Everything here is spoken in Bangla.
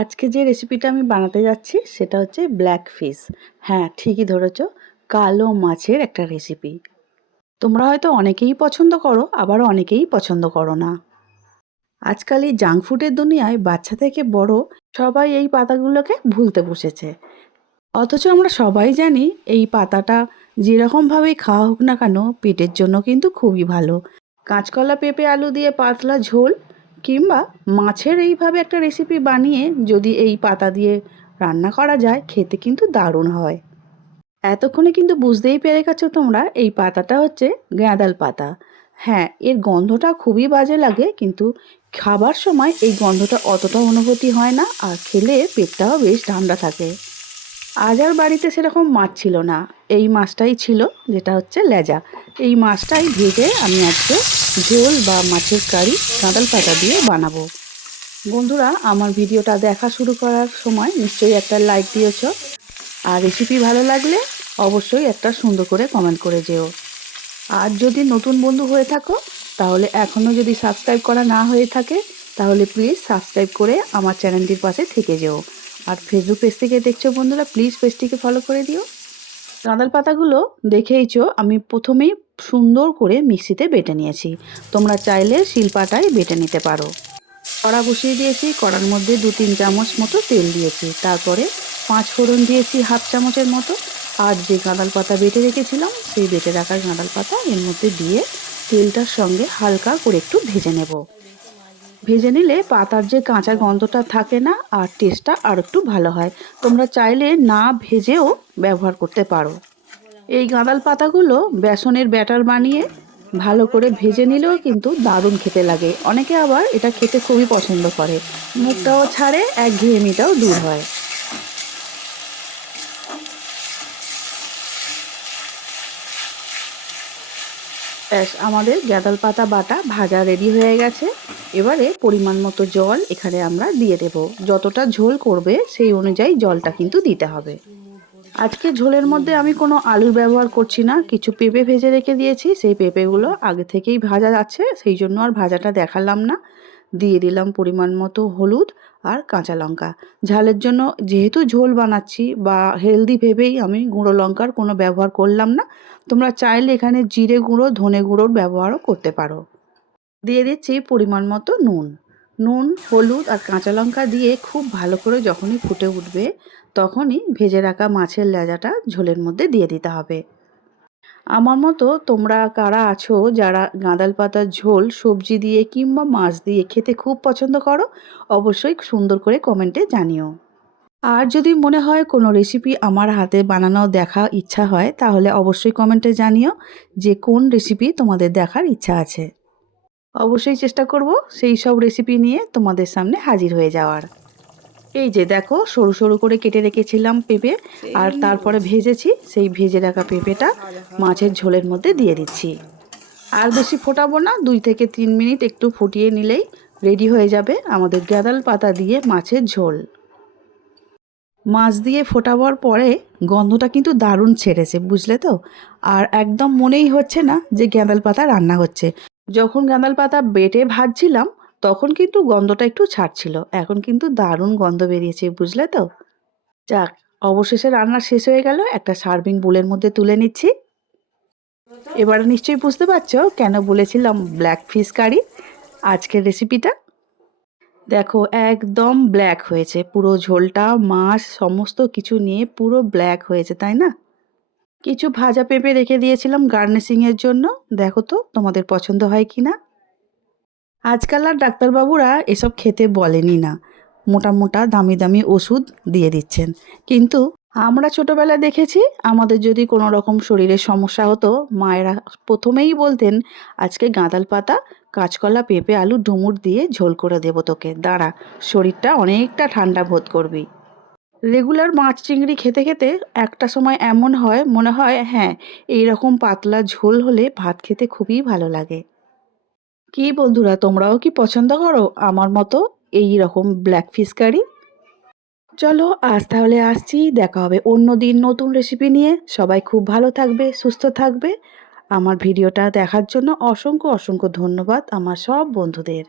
আজকে যে রেসিপিটা আমি বানাতে যাচ্ছি সেটা হচ্ছে ব্ল্যাক ফিশ। হ্যাঁ, ঠিকই ধরেছো, কালো মাছের একটা রেসিপি। তোমরা হয়তো অনেকেই পছন্দ করো, আবার অনেকেই পছন্দ করো না। আজকাল এই জাঙ্ক ফুডের দুনিয়ায় বাচ্চা থেকে বড় সবাই এই পাতাগুলোকে ভুলতে বসেছে। অথচ আমরা সবাই জানি এই পাতাটা যেরকমভাবেই খাওয়া হোক না কেন পেটের জন্য কিন্তু খুবই ভালো। কাঁচকলা পেঁপে আলু দিয়ে পাতলা ঝোল কিংবা মাছের এইভাবে একটা রেসিপি বানিয়ে যদি এই পাতা দিয়ে রান্না করা যায়, খেতে কিন্তু দারুণ হয়। এতক্ষণে কিন্তু বুঝতেই পেরে গেছো তোমরা, এই পাতাটা হচ্ছে গাঁদাল পাতা। হ্যাঁ, এর গন্ধটা খুবই বাজে লাগে, কিন্তু খাবার সময় এই গন্ধটা অতটা অনুভূতি হয় না, আর খেলে পেটটাও বেশ ঠান্ডা থাকে। আজ আর বাড়িতে সেরকম মাছ ছিল না, এই মাছটাই ছিল, যেটা হচ্ছে লেজা। এই মাছটাই ভেজে আমি আজকে ঝোল বা মাছের কারি গাঁদাল পাতা দিয়ে বানাবো। বন্ধুরা, আমার ভিডিওটা দেখা শুরু করার সময় নিশ্চয়ই একটা লাইক দিয়েছো, আর রেসিপি ভালো লাগলে অবশ্যই একটা সুন্দর করে কমেন্ট করে যেও। আর যদি নতুন বন্ধু হয়ে থাকো, তাহলে এখনও যদি সাবস্ক্রাইব করা না হয়ে থাকে, তাহলে প্লিজ সাবস্ক্রাইব করে আমার চ্যানেলটির পাশে থেকে যেও। আর ফেসবুক পেজ থেকে দেখছো বন্ধুরা, প্লিজ পেজটিকে ফলো করে দিও। গাঁদাল পাতাগুলো দেখেইছো আমি প্রথমেই সুন্দর করে মিক্সিতে বেটে নিয়েছি। তোমরা চাইলে শিলপাটায় বেটে নিতে পারো। কড়া বসিয়ে দিয়েছি, কড়ার মধ্যে 2-3 চামচ মতো তেল দিয়েছি, তারপরে 5 ফোড়ন দিয়েছি হাফ চামচের মতো। আর যে গাঁদাল পাতা বেটে রেখেছিলাম, সেই বেটে রাখা গাঁদাল পাতা এর মধ্যে দিয়ে তেলটার সঙ্গে হালকা করে একটু ভেজে নেব। ভেজে নিলে পাতার যে কাঁচা গন্ধটা থাকে না, আর টেস্টটা আর একটু ভালো হয়। তোমরা চাইলে না ভেজেও ব্যবহার করতে পারো। এই গাঁদাল পাতাগুলো বেসনের ব্যাটার বানিয়ে ভালো করে ভেজে নিলেও কিন্তু দারুণ খেতে লাগে। অনেকে আবার এটা খেতে খুবই পছন্দ করে, মুখটাও ছাড়ে, একঘেয়েমিটাও দূর হয়। ব্যাস, আমাদের গাঁদাল পাতা বাটা ভাজা রেডি হয়ে গেছে। এবারে পরিমাণ মতো জল এখানে আমরা দিয়ে দেব। যতটা ঝোল করবে সেই অনুযায়ী জলটা কিন্তু দিতে হবে। আজকে ঝোলের মধ্যে আমি কোনো আলুর ব্যবহার করছি না, কিছু পেঁপে ভেজে রেখে দিয়েছি, সেই পেঁপেগুলো আগে থেকেই ভাজা আছে, সেই জন্য আর ভাজাটা দেখালাম না। দিয়ে দিলাম পরিমাণ মতো হলুদ আর কাঁচা লঙ্কা। ঝালের জন্য যেহেতু ঝোল বানাচ্ছি বা হেলদি ভেবেই আমি গুঁড়ো লঙ্কার কোনো ব্যবহার করলাম না। তোমরা চাইলে এখানে জিরে গুঁড়ো ধনে গুঁড়োর ব্যবহারও করতে পারো। দিয়ে দিচ্ছি পরিমাণ মতো নুন। নুন, হলুদ আর কাঁচা লঙ্কা দিয়ে খুব ভালো করে যখনই ফুটে উঠবে, তখনই ভেজে রাখা মাছের লেজাটা ঝোলের মধ্যে দিয়ে দিতে হবে। আমার মতো তোমরা কারা আছো যারা গাঁদাল পাতার ঝোল সবজি দিয়ে কিংবা মাছ দিয়ে খেতে খুব পছন্দ করো, অবশ্যই সুন্দর করে কমেন্টে জানিও। আর যদি মনে হয় কোনো রেসিপি আমার হাতে বানানো দেখা ইচ্ছা হয়, তাহলে অবশ্যই কমেন্টে জানিও যে কোন রেসিপি তোমাদের দেখার ইচ্ছা আছে। অবশ্যই চেষ্টা করব সেই সব রেসিপি নিয়ে তোমাদের সামনে হাজির হয়ে যাওয়ার। এই যে দেখো, সরু সরু করে কেটে রেখেছিলাম পেঁপে, আর তারপরে ভেজেছি, সেই ভেজে রাখা পেঁপেটা মাছের ঝোলের মধ্যে দিয়ে দিচ্ছি। আর বেশি ফোটাবো না, 2 থেকে 3 মিনিট একটু ফুটিয়ে নিলেই রেডি হয়ে যাবে আমাদের গাঁদাল পাতা দিয়ে মাছের ঝোল। মাছ দিয়ে ফোটাবার পরে গন্ধটা কিন্তু দারুণ ছেড়েছে, বুঝলে তো? আর একদম মনেই হচ্ছে না যে গাঁদাল পাতা রান্না হচ্ছে। যখন গাঁদাল পাতা বেটে ভাজছিলাম, তখন কিন্তু গন্ধটা একটু ছাড়ছিল, এখন কিন্তু দারুণ গন্ধ বেরিয়েছে, বুঝলে তো? যাক, অবশেষে রান্না শেষ হয়ে গেল, একটা সার্ভিং বোলের মধ্যে তুলে নিচ্ছি। এবারে নিশ্চয়ই বুঝতে পারছো কেন বলেছিলাম ব্ল্যাক ফিশ কারি আজকের রেসিপিটা। দেখো, একদম ব্ল্যাক হয়েছে পুরো ঝোলটা, মাছ সমস্ত কিছু নিয়ে পুরো ব্ল্যাক হয়েছে, তাই না? কিছু ভাজা পেঁপে রেখে দিয়েছিলাম গার্নিশিংয়ের জন্য, দেখো তো তোমাদের পছন্দ হয় কি না। আজকাল আর ডাক্তারবাবুরা এসব খেতে বলেনি না, মোটা মোটা দামি দামি ওষুধ দিয়ে দিচ্ছেন, কিন্তু আমরা ছোটোবেলায় দেখেছি আমাদের যদি কোনো রকম শরীরের সমস্যা হতো, মায়েরা প্রথমেই বলতেন আজকে গাঁদাল পাতা কাঁচকলা পেঁপে আলু ডুমুর দিয়ে ঝোল করে দেবো তোকে, দাঁড়া, শরীরটা অনেকটা ঠান্ডা বোধ করবি। রেগুলার মাছ চিংড়ি খেতে খেতে একটা সময় এমন হয়, মনে হয় হ্যাঁ, এই রকম পাতলা ঝোল হলে ভাত খেতে খুবই ভালো লাগে। কি বন্ধুরা, তোমরাও কি পছন্দ করো আমার মতো এই রকম ব্ল্যাক ফিশ কারি? চলো আজ তাহলে আসছি, দেখা হবে অন্য দিন নতুন রেসিপি নিয়ে। সবাই খুব ভালো থাকবে, সুস্থ থাকবে। আমার ভিডিওটা দেখার জন্য অসংখ্য অসংখ্য ধন্যবাদ আমার সব বন্ধুদের।